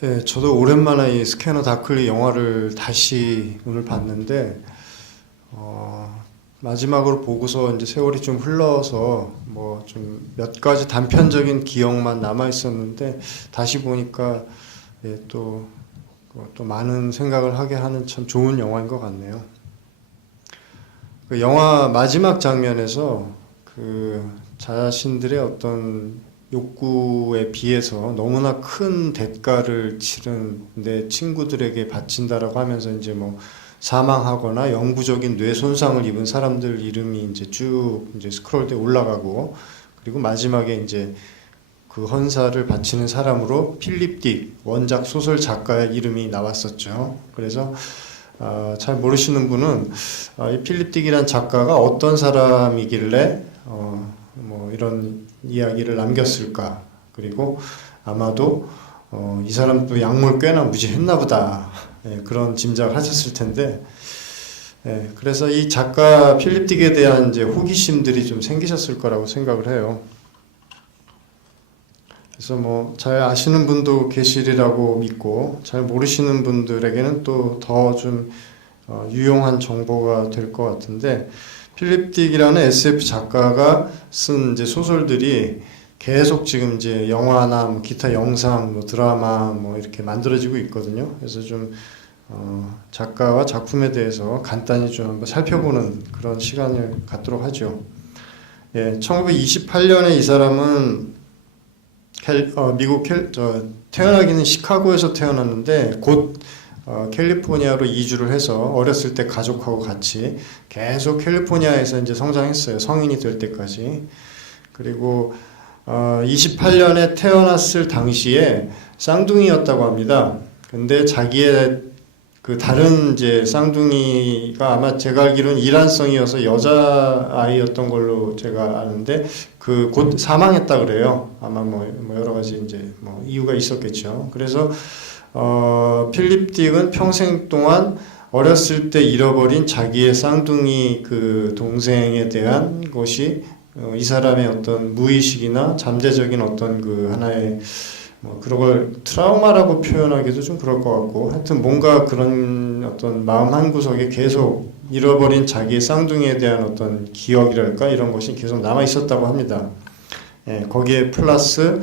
네, 저도 오랜만에 이 스캐너 다클리 영화를 다시 오늘 봤는데, 마지막으로 보고서 이제 세월이 좀 흘러서 뭐 좀 몇 가지 단편적인 기억만 남아 있었는데, 다시 보니까 예, 또 많은 생각을 하게 하는 참 좋은 영화인 것 같네요. 그 영화 마지막 장면에서 그 자신들의 어떤 욕구에 비해서 너무나 큰 대가를 치른 내 친구들에게 바친다라고 하면서 이제 뭐 사망하거나 영구적인 뇌 손상을 입은 사람들 이름이 이제 쭉 이제 스크롤돼 올라가고, 그리고 마지막에 이제 그 헌사를 바치는 사람으로 필립 딕 원작 소설 작가의 이름이 나왔었죠. 그래서 잘 모르시는 분은 이 필립 딕이란 작가가 어떤 사람이길래 뭐 이런 이야기를 남겼을까, 그리고 아마도 이 사람도 약물 꽤나 무지했나 보다, 예, 그런 짐작을 하셨을 텐데, 예, 그래서 이 작가 필립 딕에 대한 이제 호기심들이 좀 생기셨을 거라고 생각을 해요. 그래서 뭐 잘 아시는 분도 계시리라고 믿고, 잘 모르시는 분들에게는 또 더 좀 유용한 정보가 될 것 같은데, 필립 딕이라는 SF 작가가 쓴 이제 소설들이 계속 지금 이제 영화나 뭐 기타 영상, 뭐 드라마 뭐 이렇게 만들어지고 있거든요. 그래서 좀 작가와 작품에 대해서 간단히 좀 한번 살펴보는 그런 시간을 갖도록 하죠. 예, 1928년에 이 사람은 미국 태어나기는 시카고에서 태어났는데 곧 캘리포니아로 이주를 해서 어렸을 때 가족하고 같이 계속 캘리포니아에서 이제 성장했어요. 성인이 될 때까지. 그리고 28년에 태어났을 당시에 쌍둥이였다고 합니다. 근데 자기의 그 다른 이제 쌍둥이가 아마 제가 알기로는 일란성이어서 여자아이였던 걸로 제가 아는데 그 곧 사망했다 그래요. 아마 뭐 여러 가지 이제 뭐 이유가 있었겠죠. 그래서 필립 딕은 평생 동안 어렸을 때 잃어버린 자기의 쌍둥이 그 동생에 대한 것이 이 사람의 어떤 무의식이나 잠재적인 어떤 그 하나의 뭐 그런 걸 트라우마라고 표현하기도 좀 그럴 것 같고, 하여튼 뭔가 그런 어떤 마음 한구석에 계속 잃어버린 자기의 쌍둥이에 대한 어떤 기억이랄까 이런 것이 계속 남아 있었다고 합니다. 예, 거기에 플러스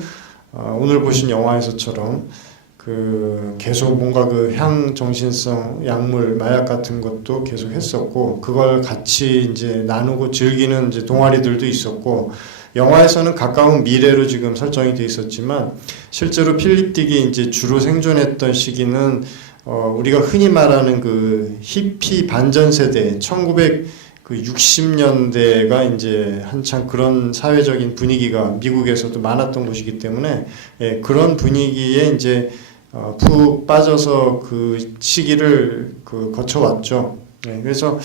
오늘 보신 영화에서처럼 그 계속 뭔가 그 향정신성 약물 마약 같은 것도 계속 했었고, 그걸 같이 이제 나누고 즐기는 이제 동아리들도 있었고, 영화에서는 가까운 미래로 지금 설정이 돼 있었지만 실제로 필립 딕이 이제 주로 생존했던 시기는 우리가 흔히 말하는 그 히피 반전 세대 1960년대가 이제 한창 그런 사회적인 분위기가 미국에서도 많았던 곳이기 때문에, 예, 그런 분위기에 이제 푹 빠져서 그 시기를 거쳐왔죠. 예, 그래서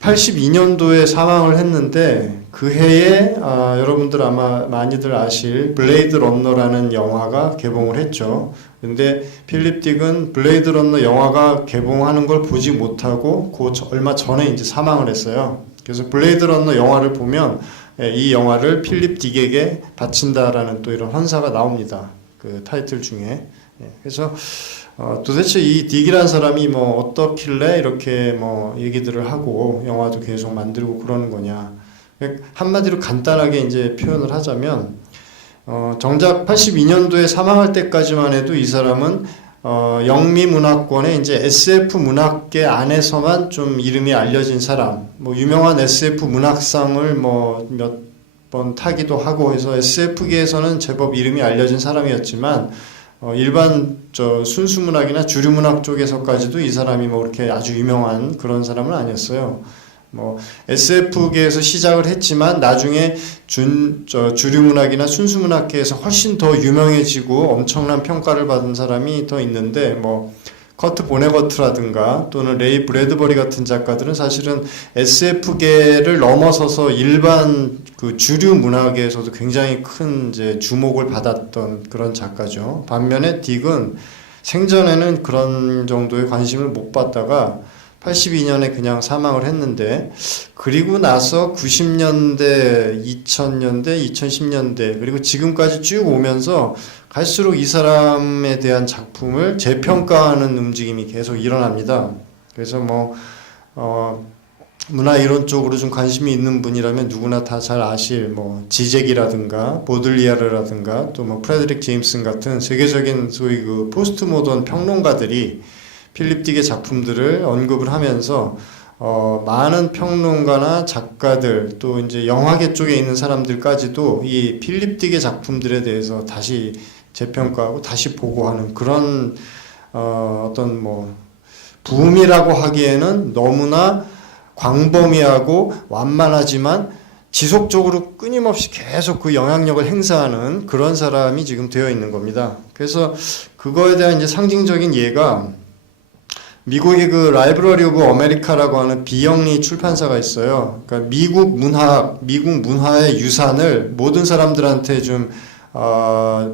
82년도에 사망을 했는데 그 해에 여러분들 아마 많이들 아실 블레이드 런너라는 영화가 개봉을 했죠. 근데 필립 딕은 블레이드 런너 영화가 개봉하는 걸 보지 못하고 얼마 전에 이제 사망을 했어요. 그래서 블레이드 런너 영화를 보면 이 영화를 필립 딕에게 바친다라는 또 이런 헌사가 나옵니다. 그 타이틀 중에. 그래서 도대체 이 딕이라는 사람이 뭐 어떻길래 이렇게 뭐 얘기들을 하고 영화도 계속 만들고 그러는 거냐. 한마디로 간단하게 이제 표현을 하자면, 정작 82년도에 사망할 때까지만 해도 이 사람은 영미 문화권의 이제 SF 문학계 안에서만 좀 이름이 알려진 사람, 뭐 유명한 SF 문학상을 뭐 몇 번 타기도 하고 해서 SF계에서는 제법 이름이 알려진 사람이었지만, 일반 순수문학이나 주류문학 쪽에서까지도 이 사람이 뭐 그렇게 아주 유명한 그런 사람은 아니었어요. 뭐 SF계에서 시작을 했지만 나중에 주류문학이나 순수문학계에서 훨씬 더 유명해지고 엄청난 평가를 받은 사람이 더 있는데, 뭐 커트 보네거트라든가 또는 레이 브래드버리 같은 작가들은 사실은 SF계를 넘어서서 일반 그 주류 문학에서도 굉장히 큰 이제 주목을 받았던 그런 작가죠. 반면에 딕은 생전에는 그런 정도의 관심을 못 받다가 82년에 그냥 사망을 했는데, 그리고 나서 90년대, 2000년대, 2010년대, 그리고 지금까지 쭉 오면서 갈수록 이 사람에 대한 작품을 재평가하는 움직임이 계속 일어납니다. 그래서 문화 이론 쪽으로 좀 관심이 있는 분이라면 누구나 다 잘 아실 지젝이라든가 보들리아르라든가 또 프레드릭 제임슨 같은 세계적인 소위 그 포스트 모던 평론가들이 필립 딕의 작품들을 언급을 하면서 많은 평론가나 작가들 또 이제 영화계 쪽에 있는 사람들까지도 이 필립 딕의 작품들에 대해서 다시 재평가하고 다시 보고하는 그런 어떤 붐이라고 하기에는 너무나 광범위하고 완만하지만 지속적으로 끊임없이 계속 그 영향력을 행사하는 그런 사람이 지금 되어 있는 겁니다. 그래서 그거에 대한 이제 상징적인 예가 미국의 그 라이브러리 오브 아메리카라고 하는 비영리 출판사가 있어요. 그러니까 미국 문화의 유산을 모든 사람들한테 좀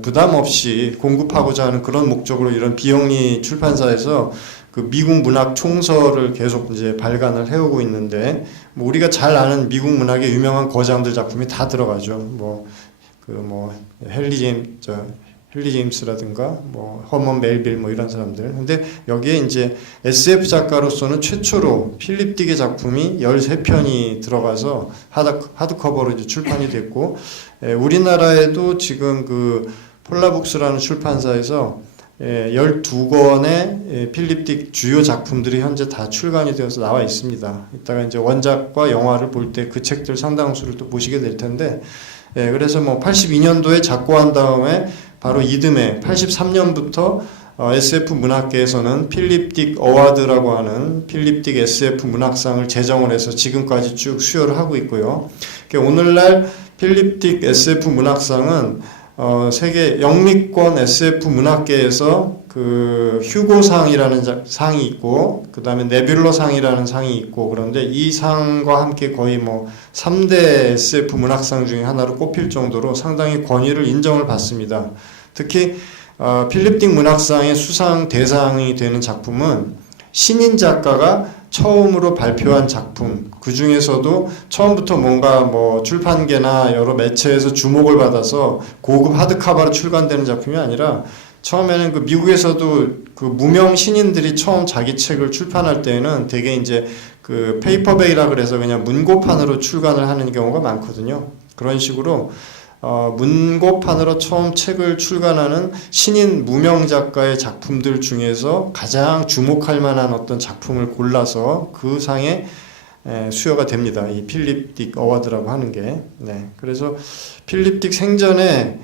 부담 없이 공급하고자 하는 그런 목적으로 이런 비영리 출판사에서 그 미국 문학 총서를 계속 이제 발간을 해오고 있는데, 우리가 잘 아는 미국 문학의 유명한 거장들 작품이 다 들어가죠. 헨리 제임스라든가 허먼 멜빌 이런 사람들. 근데 여기에 이제 SF 작가로서는 최초로 필립 딕의 작품이 13편이 들어가서 하드커버로 이제 출판이 됐고, 우리나라에도 지금 그 폴라북스라는 출판사에서 12권의 필립 딕 주요 작품들이 현재 다 출간이 되어서 나와 있습니다. 이따가 이제 원작과 영화를 볼 때 그 책들 상당수를 또 보시게 될 텐데, 그래서 82년도에 작고한 다음에 바로 이듬해 83년부터 SF 문학계에서는 필립 딕 어와드라고 하는 필립 딕 SF 문학상을 제정을 해서 지금까지 쭉 수여를 하고 있고요. 오늘날 필립 딕 SF 문학상은 세계 영미권 SF 문학계에서 그 휴고상이라는 상이 있고, 그 다음에 네뷸러상이라는 상이 있고, 그런데 이 상과 함께 거의 3대 SF 문학상 중에 하나로 꼽힐 정도로 상당히 권위를 인정을 받습니다. 특히 필립 딕 문학상의 수상 대상이 되는 작품은 신인 작가가 처음으로 발표한 작품, 그 중에서도 처음부터 뭔가 출판계나 여러 매체에서 주목을 받아서 고급 하드카바로 출간되는 작품이 아니라, 처음에는 그 미국에서도 그 무명 신인들이 처음 자기 책을 출판할 때에는 되게 이제 그 페이퍼베이라 그래서 그냥 문고판으로 출간을 하는 경우가 많거든요. 그런 식으로 문고판으로 처음 책을 출간하는 신인 무명 작가의 작품들 중에서 가장 주목할 만한 어떤 작품을 골라서 그 상에 수여가 됩니다. 이 필립 딕 어워드라고 하는 게. 그래서 필립 딕 생전에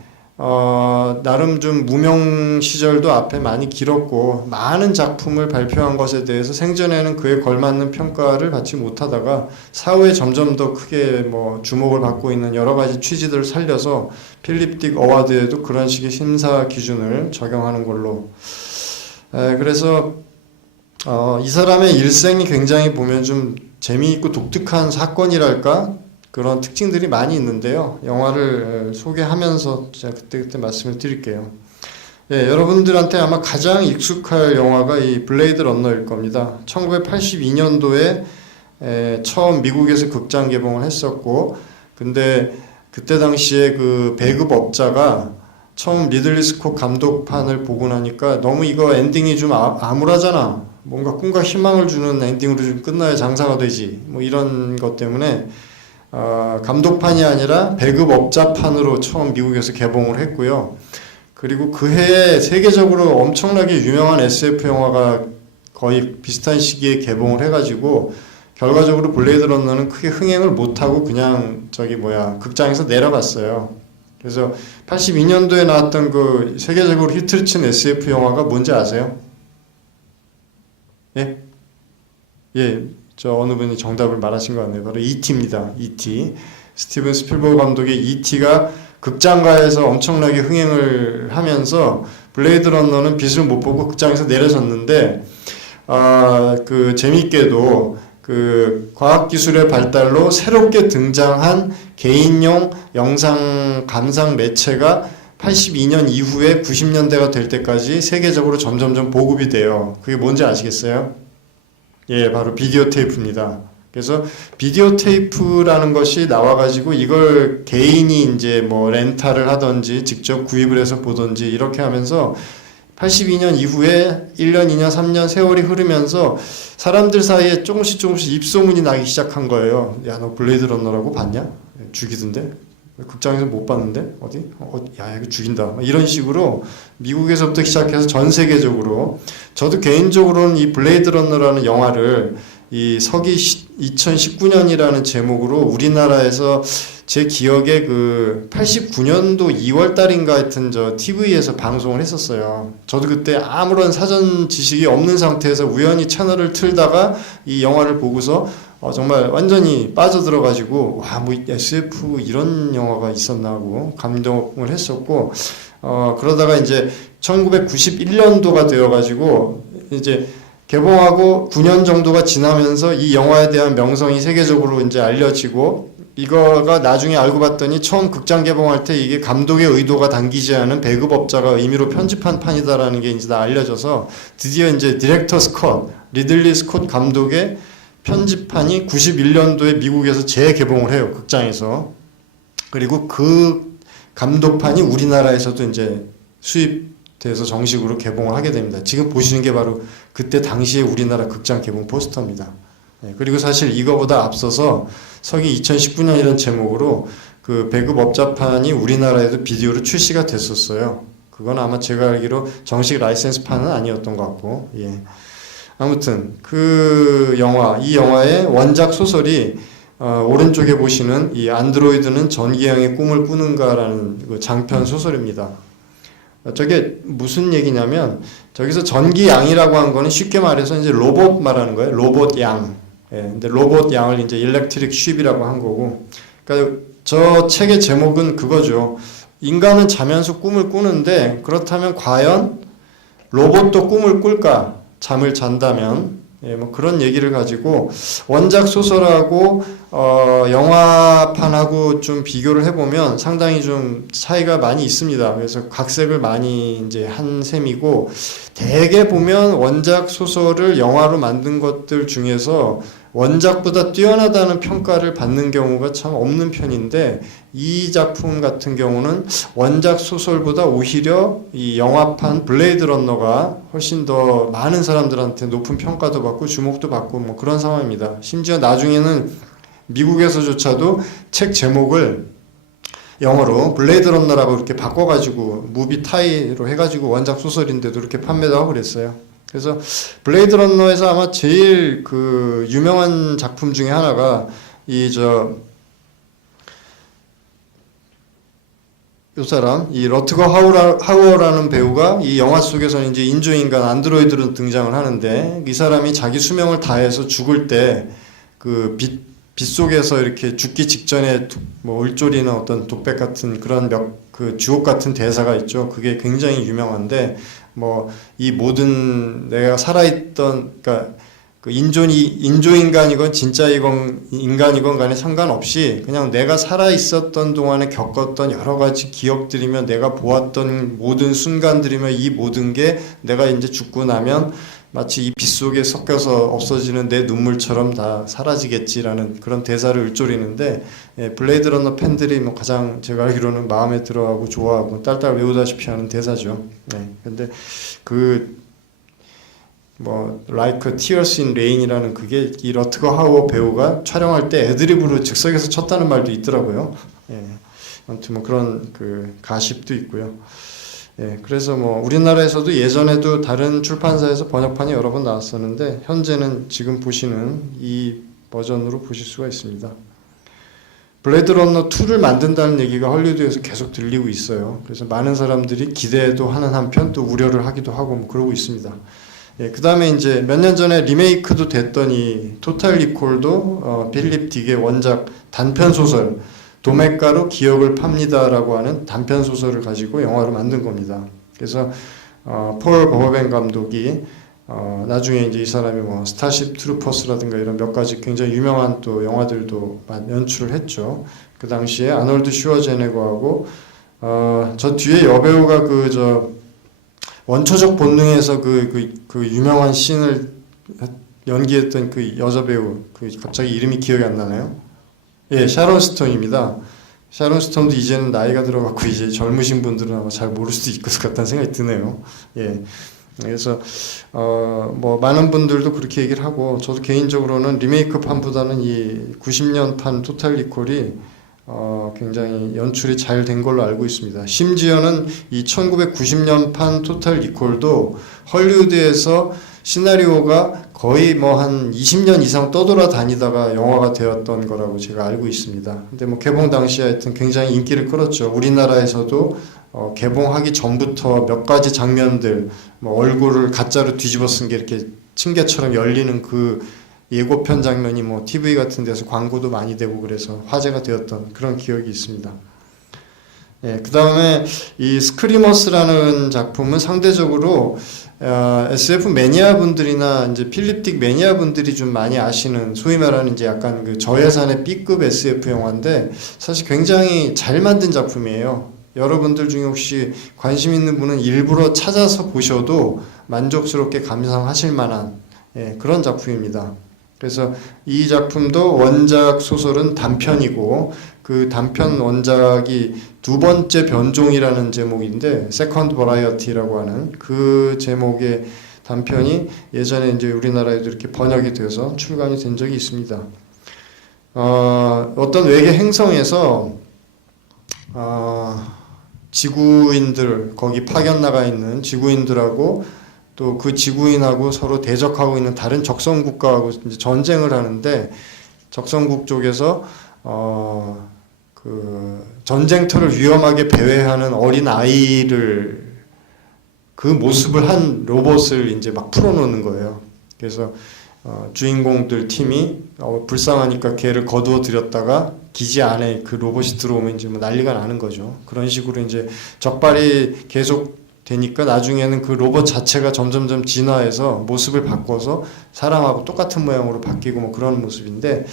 나름 좀 무명 시절도 앞에 많이 길었고, 많은 작품을 발표한 것에 대해서 생전에는 그에 걸맞는 평가를 받지 못하다가 사후에 점점 더 크게 주목을 받고 있는 여러 가지 취지들을 살려서 필립 딕 어와드에도 그런 식의 심사 기준을 적용하는 걸로. 그래서 이 사람의 일생이 굉장히 보면 좀 재미있고 독특한 사건이랄까? 그런 특징들이 많이 있는데요. 영화를 소개하면서 제가 그때 말씀을 드릴게요. 여러분들한테 아마 가장 익숙할 영화가 이 블레이드 러너일 겁니다. 1982년도에 처음 미국에서 극장 개봉을 했었고, 근데 그때 당시에 그 배급업자가 처음 리들리 스콧 감독판을 보고 나니까 너무 이거 엔딩이 좀 암울하잖아. 뭔가 꿈과 희망을 주는 엔딩으로 좀 끝나야 장사가 되지. 이런 것 때문에 감독판이 아니라 배급업자판으로 처음 미국에서 개봉을 했고요. 그리고 그 해에 세계적으로 엄청나게 유명한 SF 영화가 거의 비슷한 시기에 개봉을 해가지고 결과적으로 블레이드 러너는 크게 흥행을 못하고 그냥 극장에서 내려갔어요. 그래서 82년도에 나왔던 그 세계적으로 히트를 친 SF 영화가 뭔지 아세요? 저 어느 분이 정답을 말하신 것 같네요. 바로 E.T.입니다. E.T. 스티븐 스필버그 감독의 E.T.가 극장가에서 엄청나게 흥행을 하면서 블레이드 러너는 빛을 못 보고 극장에서 내려졌는데, 그 재밌게도 그 과학기술의 발달로 새롭게 등장한 개인용 영상 감상 매체가 82년 이후에 90년대가 될 때까지 세계적으로 점점점 보급이 돼요. 그게 뭔지 아시겠어요? 예, 바로 비디오 테이프입니다. 그래서 비디오 테이프라는 것이 나와가지고 이걸 개인이 이제 뭐 렌탈을 하든지 직접 구입을 해서 보든지 이렇게 하면서 82년 이후에 1년, 2년, 3년 세월이 흐르면서 사람들 사이에 조금씩 입소문이 나기 시작한 거예요. 야, 너 블레이드 러너라고 봤냐? 죽이던데? 극장에서 못 봤는데? 어디? 야, 이거 죽인다. 이런 식으로 미국에서부터 시작해서 전 세계적으로 저도 개인적으로는 이 블레이드 러너라는 영화를 이 서기 2019년이라는 제목으로 우리나라에서 제 기억에 그 89년도 2월 달인가 하여튼 저 TV에서 방송을 했었어요. 저도 그때 아무런 사전 지식이 없는 상태에서 우연히 채널을 틀다가 이 영화를 보고서 정말 완전히 빠져들어가지고 와, 뭐 SF 이런 영화가 있었나 하고 감동을 했었고 그러다가 이제 1991년도가 되어가지고 이제 개봉하고 9년 정도가 지나면서 이 영화에 대한 명성이 세계적으로 이제 알려지고 이거가 나중에 알고 봤더니 처음 극장 개봉할 때 이게 감독의 의도가 담기지 않은 배급업자가 의미로 편집한 판이다라는 게 이제 다 알려져서 드디어 이제 디렉터스 컷, 리들리 스콧 감독의 편집판이 91년도에 미국에서 재개봉을 해요. 극장에서. 그리고 그 감독판이 우리나라에서도 이제 수입돼서 정식으로 개봉을 하게 됩니다. 지금 보시는 게 바로 그때 당시에 우리나라 극장 개봉 포스터입니다. 그리고 사실 이거보다 앞서서 서기 2019년이라는 제목으로 그 배급업자판이 우리나라에도 비디오로 출시가 됐었어요. 그건 아마 제가 알기로 정식 라이센스판은 아니었던 것 같고, 예. 아무튼 그 영화, 이 영화의 원작 소설이 오른쪽에 보시는 이 안드로이드는 전기형의 꿈을 꾸는가라는 그 장편 소설입니다. 저게 무슨 얘기냐면 저기서 전기양이라고 한 거는 쉽게 말해서 이제 로봇 말하는 거예요. 로봇 양. 예, 근데 로봇 양을 이제 일렉트릭 쉽이라고 한 거고. 그러니까 저 책의 제목은 그거죠. 인간은 자면서 꿈을 꾸는데 그렇다면 과연 로봇도 꿈을 꿀까? 잠을 잔다면. 예, 뭐 그런 얘기를 가지고 원작 소설하고 영화판하고 좀 비교를 해보면 상당히 좀 차이가 많이 있습니다. 그래서 각색을 많이 이제 한 셈이고 대개 보면 원작 소설을 영화로 만든 것들 중에서 원작보다 뛰어나다는 평가를 받는 경우가 참 없는 편인데 이 작품 같은 경우는 원작 소설보다 오히려 이 영화판 블레이드 러너가 훨씬 더 많은 사람들한테 높은 평가도 받고 주목도 받고 뭐 그런 상황입니다. 심지어 나중에는 미국에서조차도 책 제목을 영어로 블레이드 러너라고 이렇게 바꿔가지고 무비 타이로 해가지고 원작 소설인데도 이렇게 판매도 하고 그랬어요. 그래서 블레이드 러너에서 아마 제일 그 유명한 작품 중에 하나가 요 사람, 이 러트거 하워라는 배우가 이 영화 속에서는 이제 인조인간 안드로이드로 등장을 하는데 이 사람이 자기 수명을 다해서 죽을 때 그 빛 속에서 이렇게 죽기 직전에 뭐 을조리나 어떤 독백 같은 그런 그 주옥 같은 대사가 있죠. 그게 굉장히 유명한데 뭐 이 모든 내가 살아있던 그러니까 그 인조인간이건 진짜 인간이건 간에 상관없이 그냥 내가 살아있었던 동안에 겪었던 여러 가지 기억들이며 내가 보았던 모든 순간들이며 이 모든 게 내가 이제 죽고 나면 마치 이 빛 속에 섞여서 없어지는 내 눈물처럼 다 사라지겠지라는 그런 대사를 읊조리는데 예, 블레이드 러너 팬들이 뭐 가장 제가 알기로는 마음에 들어하고 좋아하고 딸딸 외우다시피 하는 대사죠. 네, 근데 Like Tears in Rain이라는 그게 이 러트거 하워 배우가 촬영할 때 애드립으로 즉석에서 쳤다는 말도 있더라고요. 예, 아무튼 뭐 그런 그 가십도 있고요. 예, 그래서 뭐 우리나라에서도 예전에도 다른 출판사에서 번역판이 여러 번 나왔었는데 현재는 지금 보시는 이 버전으로 보실 수가 있습니다. 블레이드 러너 2를 만든다는 얘기가 헐리우드에서 계속 들리고 있어요. 그래서 많은 사람들이 기대도 하는 한편 또 우려를 하기도 하고 뭐 그러고 있습니다. 예, 그 다음에 이제 몇 년 전에 리메이크도 됐던 이 토탈 리콜도 필립 딕의 원작 단편 소설 도매가로 기억을 팝니다라고 하는 단편 소설을 가지고 영화로 만든 겁니다. 그래서 폴 버호벤 감독이 나중에 이제 이 사람이 뭐 스타쉽 트루퍼스라든가 이런 몇 가지 굉장히 유명한 또 영화들도 연출을 했죠. 그 당시에 아놀드 슈워제네거하고 저 뒤에 여배우가 원초적 본능에서 그 유명한 씬을 연기했던 그 여자 배우 그 갑자기 이름이 기억이 안 나네요. 예, 샤론 스톤입니다. 샤론 스톤도 이제는 나이가 들어갔고 이제 젊으신 분들은 아마 잘 모를 수도 있을 것 같다는 생각이 드네요. 예. 그래서 뭐 많은 분들도 그렇게 얘기를 하고 저도 개인적으로는 리메이크판보다는 이 90년판 토탈 리콜이 굉장히 연출이 잘 된 걸로 알고 있습니다. 심지어는 이 1990년판 토탈 리콜도 헐리우드에서 시나리오가 거의 뭐 한 20년 이상 떠돌아다니다가 영화가 되었던 거라고 제가 알고 있습니다. 근데 뭐 개봉 당시에 하여튼 굉장히 인기를 끌었죠. 우리나라에서도 개봉하기 전부터 몇 가지 장면들, 뭐 얼굴을 가짜로 뒤집어 쓴 게 이렇게 층계처럼 열리는 그 예고편 장면이 뭐 TV 같은 데서 광고도 많이 되고 그래서 화제가 되었던 그런 기억이 있습니다. 예, 그 다음에 이 스크리머스라는 작품은 상대적으로 SF 매니아 분들이나 이제 필립 딕 매니아 분들이 좀 많이 아시는 소위 말하는 이제 약간 그 저예산의 B급 SF 영화인데 사실 굉장히 잘 만든 작품이에요. 여러분들 중에 혹시 관심 있는 분은 일부러 찾아서 보셔도 만족스럽게 감상하실 만한 그런 작품입니다. 그래서 이 작품도 원작 소설은 단편이고 그 단편 원작이 두 번째 변종이라는 제목인데 세컨드 버라이어티라고 하는 그 제목의 단편이 예전에 이제 우리나라에도 이렇게 번역이 돼서 출간이 된 적이 있습니다. 어떤 외계 행성에서 지구인들 거기 파견 나가 있는 지구인들하고 또 그 지구인하고 서로 대적하고 있는 다른 적성 국가하고 이제 전쟁을 하는데 적성국 쪽에서 그 전쟁터를 위험하게 배회하는 어린 아이를 그 모습을 한 로봇을 이제 막 풀어놓는 거예요. 그래서 주인공들 팀이 불쌍하니까 걔를 거두어 들였다가 기지 안에 그 로봇이 들어오면 이제 뭐 난리가 나는 거죠. 그런 식으로 이제 적발이 계속 되니까 나중에는 그 로봇 자체가 점점점 진화해서 모습을 바꿔서 사람하고 똑같은 모양으로 바뀌고 뭐 그런 모습인데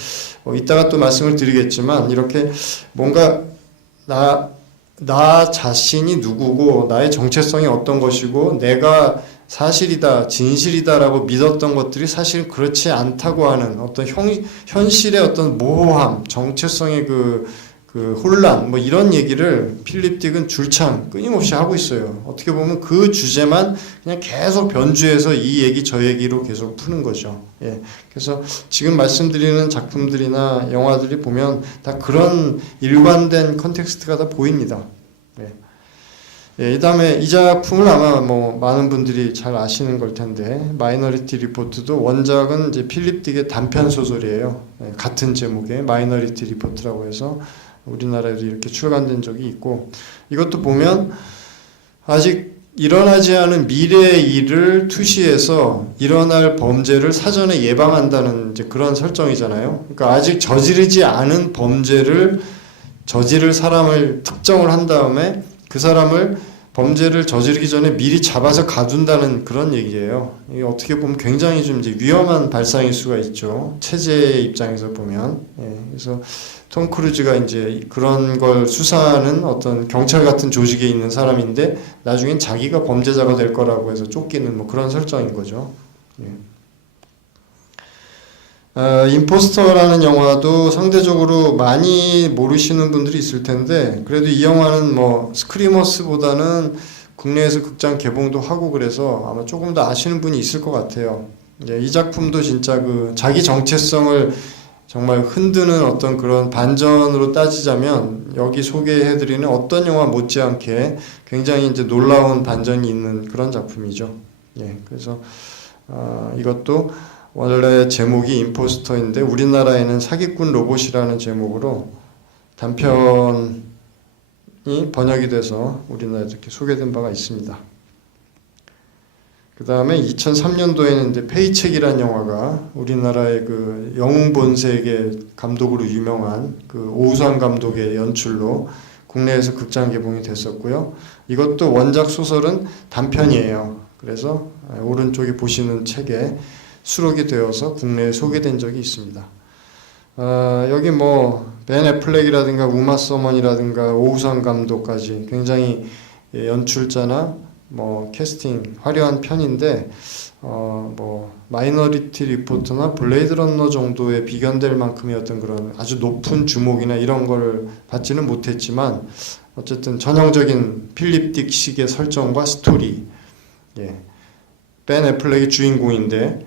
이따가 또 말씀을 드리겠지만 이렇게 뭔가 나 자신이 누구고 나의 정체성이 어떤 것이고 내가 사실이다 진실이다라고 믿었던 것들이 사실 그렇지 않다고 하는 어떤 현실의 어떤 모호함 정체성의 그 혼란 뭐 이런 얘기를 필립 딕은 줄창 끊임없이 하고 있어요. 어떻게 보면 그 주제만 그냥 계속 변주해서 이 얘기 저 얘기로 계속 푸는 거죠. 예. 그래서 지금 말씀드리는 작품들이나 영화들이 보면 다 그런 일관된 컨텍스트가 다 보입니다. 예. 예, 이 다음에 이 작품을 아마 뭐 많은 분들이 잘 아시는 걸 텐데 마이너리티 리포트도 원작은 이제 필립 딕의 단편 소설이에요. 예, 같은 제목의 마이너리티 리포트라고 해서 우리나라에도 이렇게 출간된 적이 있고 이것도 보면 아직 일어나지 않은 미래의 일을 투시해서 일어날 범죄를 사전에 예방한다는 이제 그런 설정이잖아요. 그러니까 아직 저지르지 않은 범죄를 저지를 사람을 특정을 한 다음에 그 사람을 범죄를 저지르기 전에 미리 잡아서 가둔다는 그런 얘기예요. 이게 어떻게 보면 굉장히 좀 이제 위험한 발상일 수가 있죠. 체제의 입장에서 보면. 예, 그래서 톰 크루즈가 이제 그런 걸 수사하는 어떤 경찰 같은 조직에 있는 사람인데 나중엔 자기가 범죄자가 될 거라고 해서 쫓기는 뭐 그런 설정인 거죠. 예. 임포스터라는 영화도 상대적으로 많이 모르시는 분들이 있을 텐데 그래도 이 영화는 뭐 스크리머스보다는 국내에서 극장 개봉도 하고 그래서 아마 조금 더 아시는 분이 있을 것 같아요. 이 작품도 진짜 그 자기 정체성을 정말 흔드는 어떤 그런 반전으로 따지자면 여기 소개해드리는 어떤 영화 못지않게 굉장히 이제 놀라운 반전이 있는 그런 작품이죠. 예, 그래서 이것도 원래 제목이 임포스터인데 우리나라에는 사기꾼 로봇이라는 제목으로 단편이 번역이 돼서 우리나라에 이렇게 소개된 바가 있습니다. 그 다음에 2003년도에는 이제 페이첵이라는 영화가 우리나라의 그 영웅 본색의 감독으로 유명한 그 오우상 감독의 연출로 국내에서 극장 개봉이 됐었고요. 이것도 원작 소설은 단편이에요. 그래서 오른쪽에 보시는 책에 수록이 되어서 국내에 소개된 적이 있습니다. 여기 뭐 벤 애플렉이라든가 우마 서먼이라든가 오우상 감독까지 굉장히 연출자나 뭐 캐스팅 화려한 편인데 뭐 마이너리티 리포트나 블레이드 러너 정도에 비견될 만큼의 어떤 그런 아주 높은 주목이나 이런 걸 받지는 못했지만 어쨌든 전형적인 필립 딕식의 설정과 스토리, 예. 벤 애플렉이 주인공인데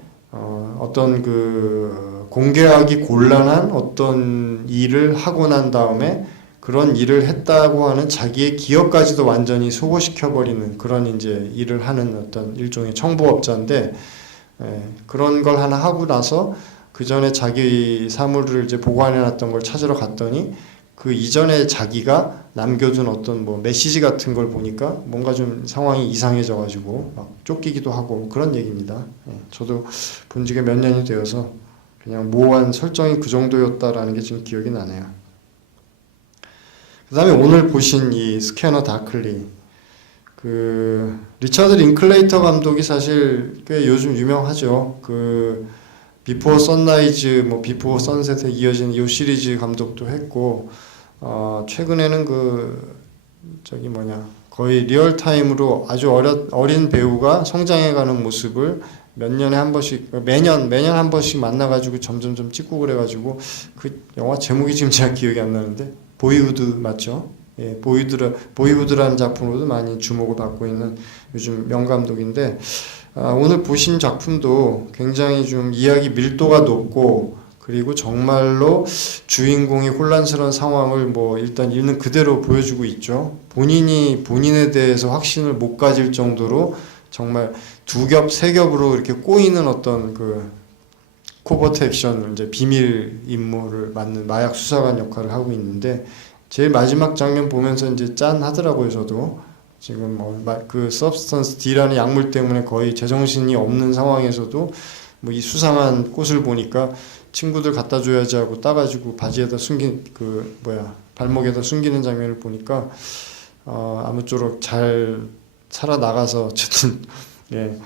어떤 그 공개하기 곤란한 어떤 일을 하고 난 다음에 그런 일을 했다고 하는 자기의 기억까지도 완전히 소거시켜버리는 그런 이제 일을 하는 어떤 일종의 청부업자인데, 그런 걸 하나 하고 나서 그 전에 자기 사물을 이제 보관해놨던 걸 찾으러 갔더니 그 이전에 자기가 남겨둔 어떤 뭐 메시지 같은 걸 보니까 뭔가 좀 상황이 이상해져가지고 막 쫓기기도 하고 그런 얘기입니다. 저도 본 지가 몇 년이 되어서 그냥 모호한 설정이 그 정도였다라는 게 지금 기억이 나네요. 그 다음에 오늘 보신 이 스캐너 다클리, 그 리처드 링클레이터 감독이 사실 꽤 요즘 유명하죠. 그 비포 선라이즈, 뭐 비포 선셋에 이어진 이 시리즈 감독도 했고, 최근에는 그 저기 뭐냐 거의 리얼타임으로 아주 어린 배우가 성장해가는 모습을 몇 년에 한 번씩 매년 한 번씩 만나가지고 점점 찍고 그래가지고 그 영화 제목이 지금 제가 기억이 안 나는데 보이우드 맞죠? 예, 보이우드라는 작품으로도 많이 주목을 받고 있는 요즘 명감독인데, 오늘 보신 작품도 굉장히 좀 이야기 밀도가 높고 그리고 정말로 주인공이 혼란스러운 상황을 뭐 일단 있는 그대로 보여주고 있죠. 본인이 본인에 대해서 확신을 못 가질 정도로 정말 두 겹, 세 겹으로 이렇게 꼬이는 어떤 그 코버트 액션, 이제 비밀 임무를 맡는 마약 수사관 역할을 하고 있는데, 제일 마지막 장면 보면서 이제 짠 하더라고요. 저도 지금 뭐 그 서브스턴스 D라는 약물 때문에 거의 제정신이 없는 상황에서도 뭐 이 수상한 꽃을 보니까 친구들 갖다 줘야지 하고 따가지고 바지에다 숨긴 그 뭐야 발목에다 숨기는 장면을 보니까 아무쪼록 잘 살아나가서 어쨌든 예,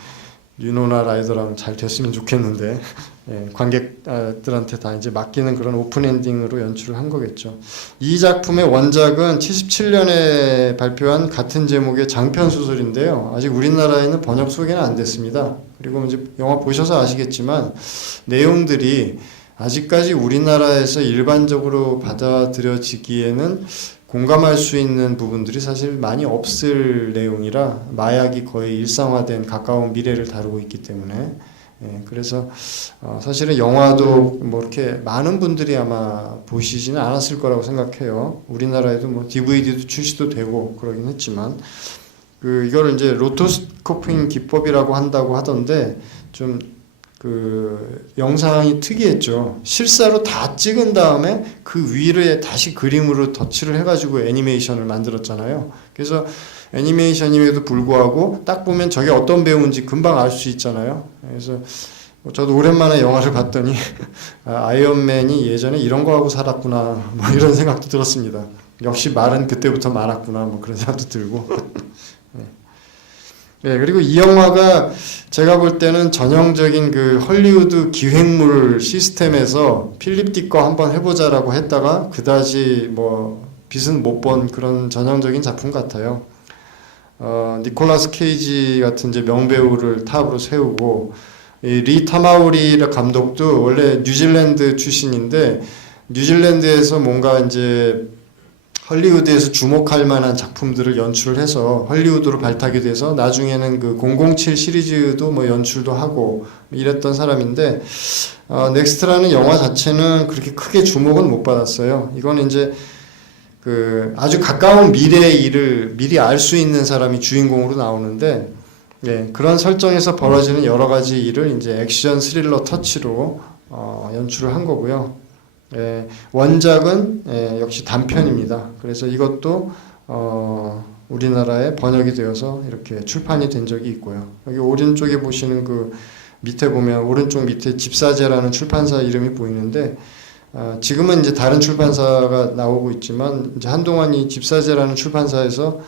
유노나 라이더랑 잘 됐으면 좋겠는데, 예, 관객들한테 다 이제 맡기는 그런 오픈 엔딩으로 연출을 한 거겠죠. 이 작품의 원작은 77년에 발표한 같은 제목의 장편 소설인데요. 아직 우리나라에는 번역 소개는 안 됐습니다. 그리고 이제 영화 보셔서 아시겠지만 내용들이 아직까지 우리나라에서 일반적으로 받아들여지기에는 공감할 수 있는 부분들이 사실 많이 없을 내용이라, 마약이 거의 일상화된 가까운 미래를 다루고 있기 때문에, 예, 그래서 사실은 영화도 뭐 이렇게 많은 분들이 아마 보시지는 않았을 거라고 생각해요. 우리나라에도 뭐 DVD도 출시도 되고 그러긴 했지만, 이걸 이제 로토스코핑 기법이라고 한다고 하던데 좀 그 영상이 특이했죠. 실사로 다 찍은 다음에 그 위에 다시 그림으로 덧칠을 해가지고 애니메이션을 만들었잖아요. 그래서 애니메이션임에도 불구하고 딱 보면 저게 어떤 배우인지 금방 알 수 있잖아요. 그래서 저도 오랜만에 영화를 봤더니 아이언맨이 예전에 이런 거 하고 살았구나 뭐 이런 생각도 들었습니다. 역시 말은 그때부터 많았구나 뭐 그런 생각도 들고. 네, 그리고 이 영화가 제가 볼 때는 전형적인 그 헐리우드 기획물 시스템에서 필립 딕 거 한번 해보자라고 했다가 그다지 뭐 빛은 못 본 그런 전형적인 작품 같아요. 니콜라스 케이지 같은 이제 명배우를 탑으로 세우고, 리 타마우리 감독도 원래 뉴질랜드 출신인데 뉴질랜드에서 뭔가 이제 헐리우드에서 주목할 만한 작품들을 연출을 해서 헐리우드로 발탁이 돼서 나중에는 그 007 시리즈도 뭐 연출도 하고 이랬던 사람인데, 넥스트라는 영화 자체는 그렇게 크게 주목은 못 받았어요. 이건 이제 그 아주 가까운 미래의 일을 미리 알 수 있는 사람이 주인공으로 나오는데, 예, 그런 설정에서 벌어지는 여러 가지 일을 이제 액션 스릴러 터치로 연출을 한 거고요. 예, 원작은 역시 단편입니다. 그래서 이것도 우리나라에 번역이 되어서 이렇게 출판이 된 적이 있고요. 여기 오른쪽에 보시는 그 밑에 보면 오른쪽 밑에 집사제라는 출판사 이름이 보이는데, 지금은 이제 다른 출판사가 나오고 있지만 이제 한동안 이 집사제라는 출판사에서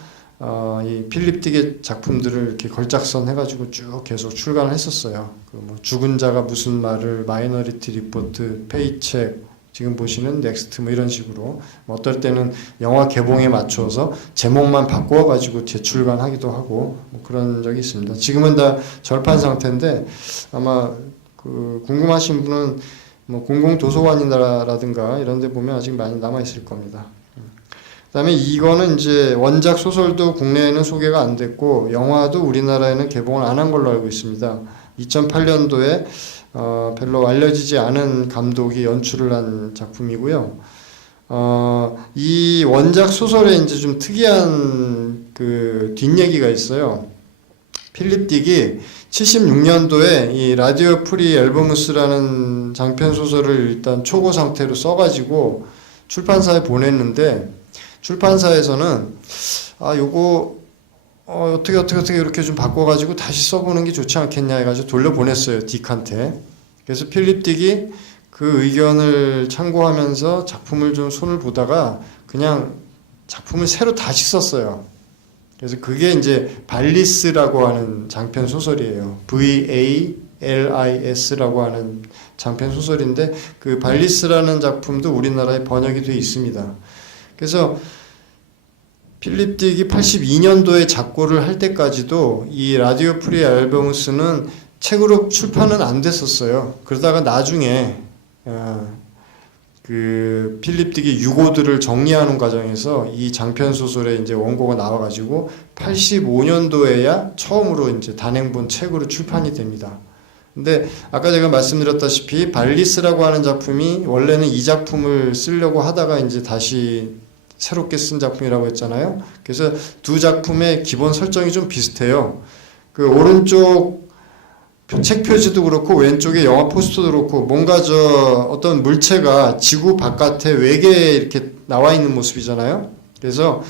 이 필립 딕의 작품들을 이렇게 걸작선 해가지고 쭉 계속 출간을 했었어요. 그 뭐 죽은 자가 무슨 말을, 마이너리티 리포트, 페이책, 지금 보시는 넥스트 뭐 이런 식으로 어떨 때는 영화 개봉에 맞춰서 제목만 바꿔가지고 재출간하기도 하고 뭐 그런 적이 있습니다. 지금은 다 절판 상태인데 아마 그 궁금하신 분은 뭐 공공도서관이라든가 이런 데 보면 아직 많이 남아 있을 겁니다. 그다음에 이거는 이제 원작 소설도 국내에는 소개가 안 됐고 영화도 우리나라에는 개봉을 안 한 걸로 알고 있습니다. 2008년도에 별로 알려지지 않은 감독이 연출을 한 작품이고요. 이 원작 소설에 이제 좀 특이한 그 뒷얘기가 있어요. 필립 딕이 76년도에 이 라디오 프리 앨버무스라는 장편 소설을 일단 초고 상태로 써가지고 출판사에 보냈는데 출판사에서는 요거 어떻게 이렇게 좀 바꿔가지고 다시 써보는 게 좋지 않겠냐 해가지고 돌려보냈어요, 딕한테. 그래서 필립 딕이 그 의견을 참고하면서 작품을 좀 손을 보다가 그냥 작품을 새로 다시 썼어요. 그래서 그게 이제 발리스라고 하는 장편 소설이에요. VALIS라고 하는 장편 소설인데 그 발리스라는 작품도 우리나라에 번역이 되어 있습니다. 그래서 필립 딕이 82년도에 작고를 할 때까지도 이 라디오 프리 앨버무스는 책으로 출판은 안 됐었어요. 그러다가 나중에 그 필립 딕이 유고들을 정리하는 과정에서 이 장편 소설의 이제 원고가 나와가지고 85년도에야 처음으로 이제 단행본 책으로 출판이 됩니다. 근데 아까 제가 말씀드렸다시피 발리스라고 하는 작품이 원래는 이 작품을 쓰려고 하다가 이제 다시 새롭게 쓴 작품이라고 했잖아요. 그래서 두 작품의 기본 설정이 좀 비슷해요. 그 오른쪽 책 표지도 그렇고 왼쪽에 영화 포스터도 그렇고 뭔가 어떤 물체가 지구 바깥에 외계에 이렇게 나와 있는 모습이잖아요. 그래서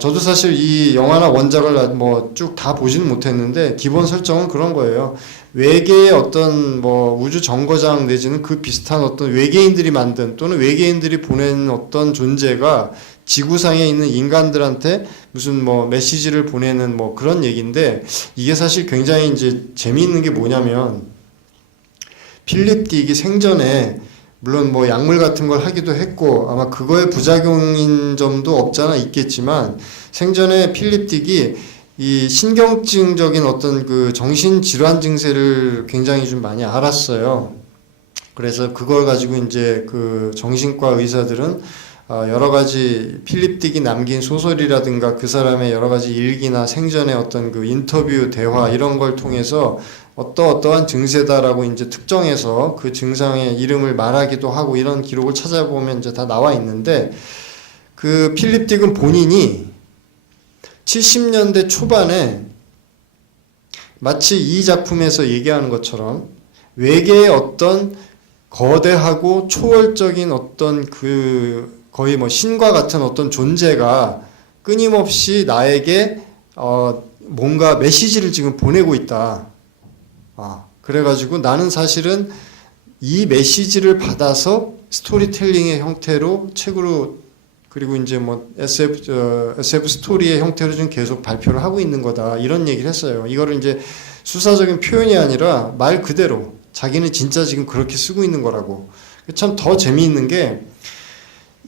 저도 사실 이 영화나 원작을 뭐 쭉 다 보지는 못했는데 기본 설정은 그런 거예요. 외계의 어떤 뭐 우주 정거장 내지는 그 비슷한 어떤 외계인들이 만든 또는 외계인들이 보낸 어떤 존재가 지구상에 있는 인간들한테 무슨 뭐 메시지를 보내는 뭐 그런 얘기인데 이게 사실 굉장히 이제 재미있는 게 뭐냐면 필립 딕이 생전에 물론 뭐 약물 같은 걸 하기도 했고 아마 그거의 부작용인 점도 없잖아 있겠지만 생전에 필립 딕이 이 신경증적인 어떤 그 정신질환 증세를 굉장히 좀 많이 알았어요. 그래서 그걸 가지고 이제 그 정신과 의사들은 여러 가지 필립 딕이 남긴 소설이라든가 그 사람의 여러 가지 일기나 생전의 어떤 그 인터뷰 대화 이런 걸 통해서 어떠한 증세다라고 이제 특정해서 그 증상의 이름을 말하기도 하고 이런 기록을 찾아보면 이제 다 나와 있는데 그 필립 딕은 본인이 70년대 초반에 마치 이 작품에서 얘기하는 것처럼 외계의 어떤 거대하고 초월적인 어떤 그 거의 뭐 신과 같은 어떤 존재가 끊임없이 나에게 뭔가 메시지를 지금 보내고 있다. 그래가지고 나는 사실은 이 메시지를 받아서 스토리텔링의 형태로 책으로 그리고 이제 뭐 SF 스토리의 형태로 좀 계속 발표를 하고 있는 거다. 이런 얘기를 했어요. 이거를 이제 수사적인 표현이 아니라 말 그대로 자기는 진짜 지금 그렇게 쓰고 있는 거라고. 참 더 재미있는 게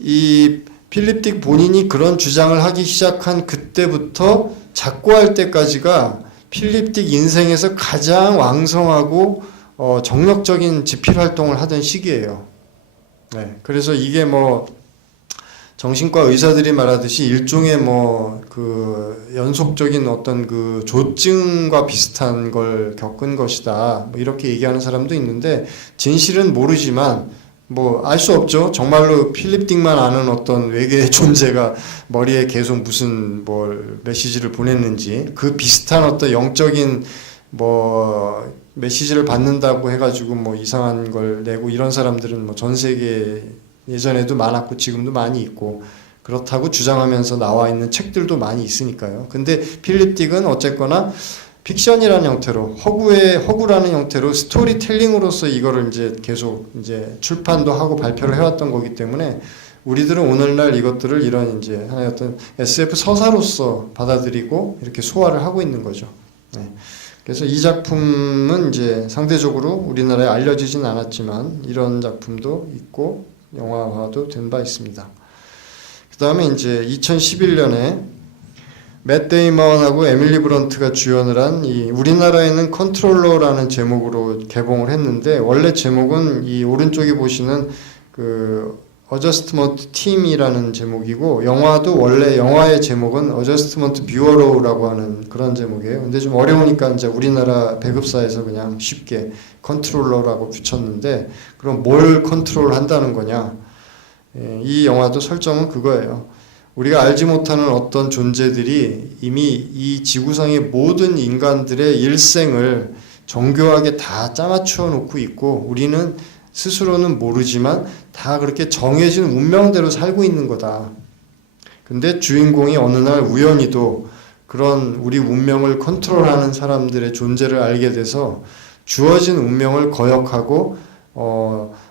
이 필립 딕 본인이 그런 주장을 하기 시작한 그때부터 작고할 때까지가 필립 딕 인생에서 가장 왕성하고 정력적인 집필 활동을 하던 시기예요. 네, 그래서 이게 뭐 정신과 의사들이 말하듯이 일종의 뭐 그 연속적인 어떤 그 조증과 비슷한 걸 겪은 것이다. 뭐 이렇게 얘기하는 사람도 있는데 진실은 모르지만 뭐 알 수 없죠. 정말로 필립 딕만 아는 어떤 외계의 존재가 머리에 계속 무슨 뭘 메시지를 보냈는지 그 비슷한 어떤 영적인 뭐 메시지를 받는다고 해가지고 뭐 이상한 걸 내고 이런 사람들은 뭐 전 세계 예전에도 많았고 지금도 많이 있고 그렇다고 주장하면서 나와 있는 책들도 많이 있으니까요. 근데 필립 딕은 어쨌거나 픽션이라는 형태로 허구라는 형태로 스토리텔링으로서 이거를 이제 계속 이제 출판도 하고 발표를 해왔던 거기 때문에 우리들은 오늘날 이것들을 이런 이제 하나의 어떤 SF 서사로서 받아들이고 이렇게 소화를 하고 있는 거죠. 네. 그래서 이 작품은 이제 상대적으로 우리나라에 알려지진 않았지만 이런 작품도 있고 영화화도 된 바 있습니다. 그 다음에 이제 2011년에 맷 데이먼하고 에밀리 브런트가 주연을 한 이 우리나라에는 컨트롤러라는 제목으로 개봉을 했는데, 원래 제목은 이 오른쪽에 보시는 그 어저스트먼트 팀이라는 제목이고, 영화도 원래 영화의 제목은 어저스트먼트 뷰어로우라고 하는 그런 제목이에요. 근데 좀 어려우니까 이제 우리나라 배급사에서 그냥 쉽게 컨트롤러라고 붙였는데, 그럼 뭘 컨트롤 한다는 거냐? 이 영화도 설정은 그거예요. 우리가 알지 못하는 어떤 존재들이 이미 이 지구상의 모든 인간들의 일생을 정교하게 다 짜맞추어 놓고 있고, 우리는 스스로는 모르지만 다 그렇게 정해진 운명대로 살고 있는 거다. 근데 주인공이 어느 날 우연히도 그런 우리 운명을 컨트롤하는 사람들의 존재를 알게 돼서 주어진 운명을 거역하고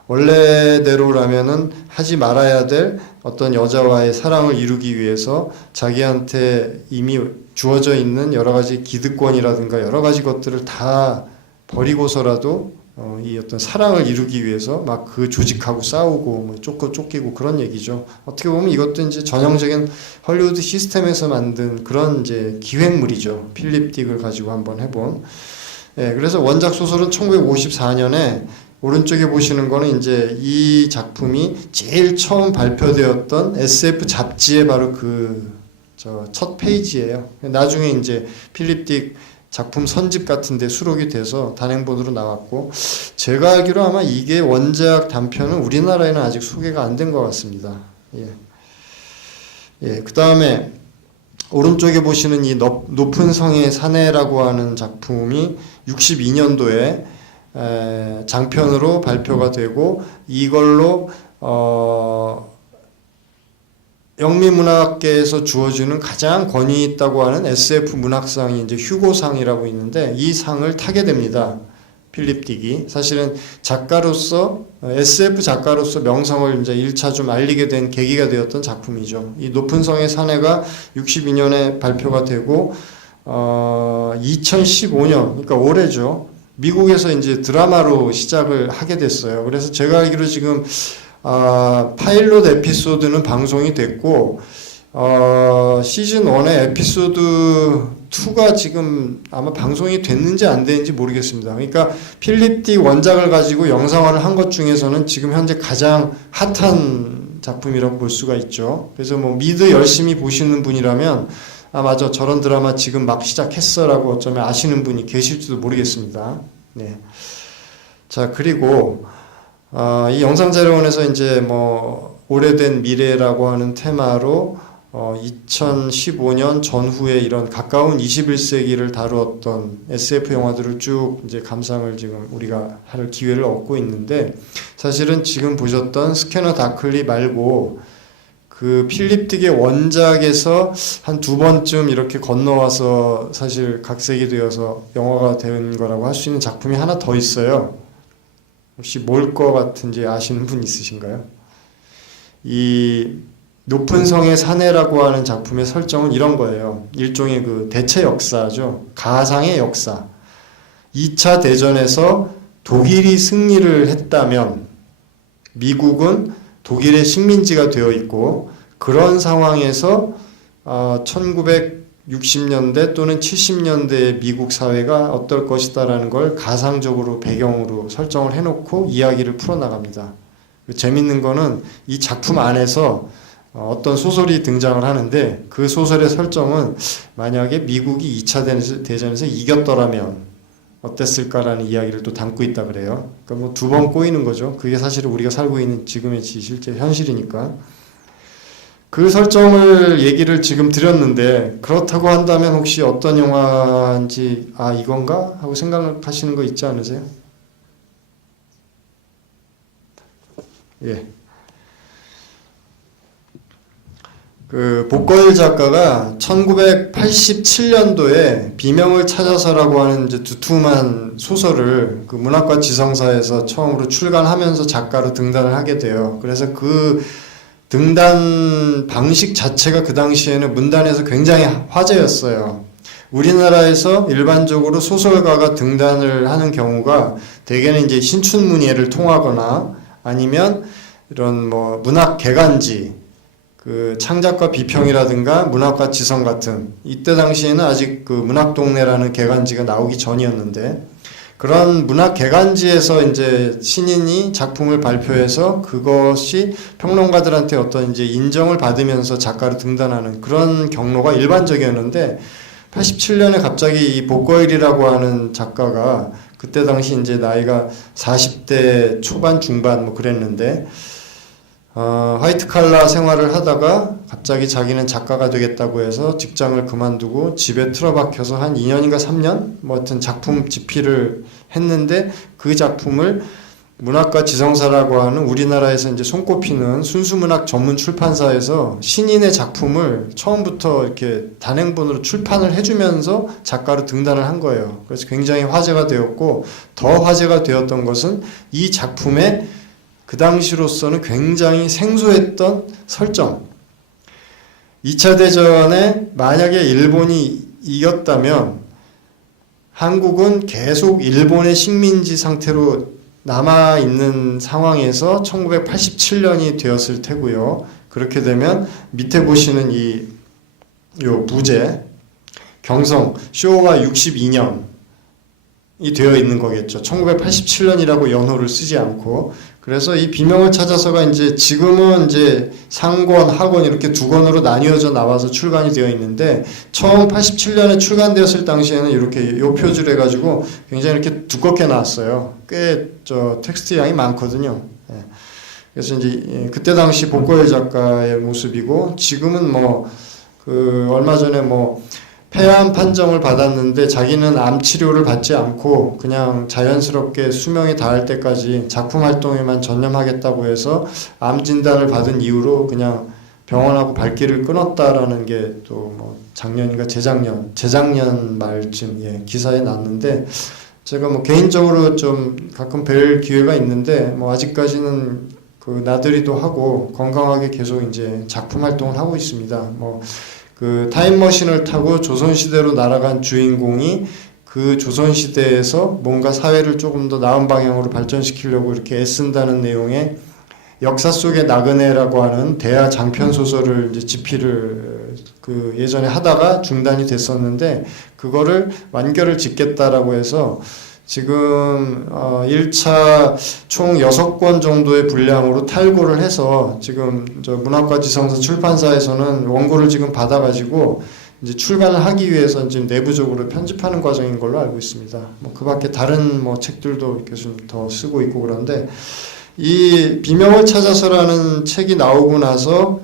원래대로라면은 하지 말아야 될 어떤 여자와의 사랑을 이루기 위해서 자기한테 이미 주어져 있는 여러 가지 기득권이라든가 여러 가지 것들을 다 버리고서라도 이 어떤 사랑을 이루기 위해서 막 그 조직하고 싸우고 뭐 쫓기고 그런 얘기죠. 어떻게 보면 이것도 이제 전형적인 헐리우드 시스템에서 만든 그런 이제 기획물이죠. 필립 딕을 가지고 한번 해본. 예, 그래서 원작 소설은 1954년에 오른쪽에 보시는 거는 이제 이 작품이 제일 처음 발표되었던 SF 잡지의 바로 그 첫 페이지예요. 나중에 이제 필립 딕 작품 선집 같은 데 수록이 돼서 단행본으로 나왔고, 제가 알기로 아마 이게 원작 단편은 우리나라에는 아직 소개가 안 된 것 같습니다. 예, 그 다음에 오른쪽에 보시는 이 높은 성의 사내라고 하는 작품이 62년도에 장편으로 발표가 되고, 이걸로 영미문학계에서 주어지는 가장 권위 있다고 하는 SF 문학상이 이제 휴고상이라고 있는데, 이 상을 타게 됩니다. 필립 딕이. 사실은 작가로서, SF 작가로서 명성을 이제 1차 좀 알리게 된 계기가 되었던 작품이죠. 이 높은 성의 사내가 62년에 발표가 되고, 2015년, 그러니까 올해죠. 미국에서 이제 드라마로 시작을 하게 됐어요. 그래서 제가 알기로 지금 파일럿 에피소드는 방송이 됐고, 시즌 1의 에피소드 2가 지금 아마 방송이 됐는지 안 됐는지 모르겠습니다. 그러니까 필립 딕 원작을 가지고 영상화를 한 것 중에서는 지금 현재 가장 핫한 작품이라고 볼 수가 있죠. 그래서 뭐 미드 열심히 보시는 분이라면 맞아, 저런 드라마 지금 막 시작했어라고 어쩌면 아시는 분이 계실지도 모르겠습니다. 네. 자, 그리고 이 영상자료원에서 이제 뭐 오래된 미래라고 하는 테마로 2015년 전후에 이런 가까운 21세기를 다루었던 SF 영화들을 쭉 이제 감상을 지금 우리가 할 기회를 얻고 있는데, 사실은 지금 보셨던 스캐너 다클리 말고 그 필립 딕의 원작에서 한 2번쯤 이렇게 건너와서 사실 각색이 되어서 영화가 된 거라고 할 수 있는 작품이 하나 더 있어요. 혹시 뭘 것 같은지 아시는 분 있으신가요? 이 높은 성의 사내라고 하는 작품의 설정은 이런 거예요. 일종의 그 대체 역사죠. 가상의 역사. 2차 대전에서 독일이 승리를 했다면 미국은 독일의 식민지가 되어 있고, 그런 상황에서 1960년대 또는 70년대의 미국 사회가 어떨 것이다라는 걸 가상적으로 배경으로 설정을 해놓고 이야기를 풀어나갑니다. 재밌는 거는 이 작품 안에서 어떤 소설이 등장을 하는데, 그 소설의 설정은 만약에 미국이 2차 대전에서 이겼더라면 어땠을까라는 이야기를 또 담고 있다 그래요. 그러니까 뭐 2번 꼬이는 거죠. 그게 사실은 우리가 살고 있는 지금의 실제 현실이니까. 그 설정을 얘기를 지금 드렸는데, 그렇다고 한다면 혹시 어떤 영화인지 이건가? 하고 생각하시는 거 있지 않으세요? 예. 그 복거일 작가가 1987년도에 비명을 찾아서라고 하는 이제 두툼한 소설을 그 문학과 지성사에서 처음으로 출간하면서 작가로 등단을 하게 돼요. 그래서 그 등단 방식 자체가 그 당시에는 문단에서 굉장히 화제였어요. 우리나라에서 일반적으로 소설가가 등단을 하는 경우가 대개는 이제 신춘문예를 통하거나 아니면 이런 뭐 문학 개간지, 그 창작과 비평이라든가 문학과 지성 같은, 이때 당시에는 아직 그 문학동네라는 개간지가 나오기 전이었는데, 그런 문학 개간지에서 이제 신인이 작품을 발표해서 그것이 평론가들한테 어떤 이제 인정을 받으면서 작가로 등단하는 그런 경로가 일반적이었는데, 87년에 갑자기 이 복거일이라고 하는 작가가, 그때 당시 이제 나이가 40대 초반 중반 뭐 그랬는데, 화이트 칼라 생활을 하다가 갑자기 자기는 작가가 되겠다고 해서 직장을 그만두고 집에 틀어박혀서 한 2년인가 3년? 뭐 하여튼 작품 집필을 했는데, 그 작품을 문학과 지성사라고 하는 우리나라에서 이제 손꼽히는 순수문학 전문 출판사에서 신인의 작품을 처음부터 이렇게 단행본으로 출판을 해주면서 작가로 등단을 한 거예요. 그래서 굉장히 화제가 되었고, 더 화제가 되었던 것은 이 작품의 그 당시로서는 굉장히 생소했던 설정. 2차 대전에 만약에 일본이 이겼다면 한국은 계속 일본의 식민지 상태로 남아있는 상황에서 1987년이 되었을 테고요. 그렇게 되면 밑에 보시는 요 부제, 경성, 쇼와 62년이 되어 있는 거겠죠. 1987년이라고 연호를 쓰지 않고. 그래서 이 비명을 찾아서가 이제 지금은 이제 상권, 하권 이렇게 두 권으로 나뉘어져 나와서 출간이 되어 있는데, 처음 87년에 출간되었을 당시에는 이렇게 요 표지로 해가지고 굉장히 이렇게 두껍게 나왔어요. 꽤 텍스트 양이 많거든요. 그래서 이제 그때 당시 복거일 작가의 모습이고, 지금은 뭐 얼마 전에 뭐 폐암 판정을 받았는데 자기는 암 치료를 받지 않고 그냥 자연스럽게 수명이 닿을 때까지 작품 활동에만 전념하겠다고 해서 암 진단을 받은 이후로 그냥 병원하고 발길을 끊었다라는 게 또 뭐 작년인가 재작년 말쯤 기사에 났는데, 제가 뭐 개인적으로 좀 가끔 뵐 기회가 있는데 뭐 아직까지는 그 나들이도 하고 건강하게 계속 이제 작품 활동을 하고 있습니다. 뭐 그 타임머신을 타고 조선시대로 날아간 주인공이 그 조선시대에서 뭔가 사회를 조금 더 나은 방향으로 발전시키려고 이렇게 애쓴다는 내용의 역사 속의 나그네라고 하는 대하 장편 소설을 이제 집필을 그 예전에 하다가 중단이 됐었는데, 그거를 완결을 짓겠다라고 해서 지금 1차 총 6권 정도의 분량으로 탈고를 해서 지금 문학과 지성사 출판사에서는 원고를 지금 받아가지고 이제 출간을 하기 위해서 지금 내부적으로 편집하는 과정인 걸로 알고 있습니다. 뭐 그 밖에 다른 뭐 책들도 이렇게 좀 더 쓰고 있고 그런데, 이 비명을 찾아서라는 책이 나오고 나서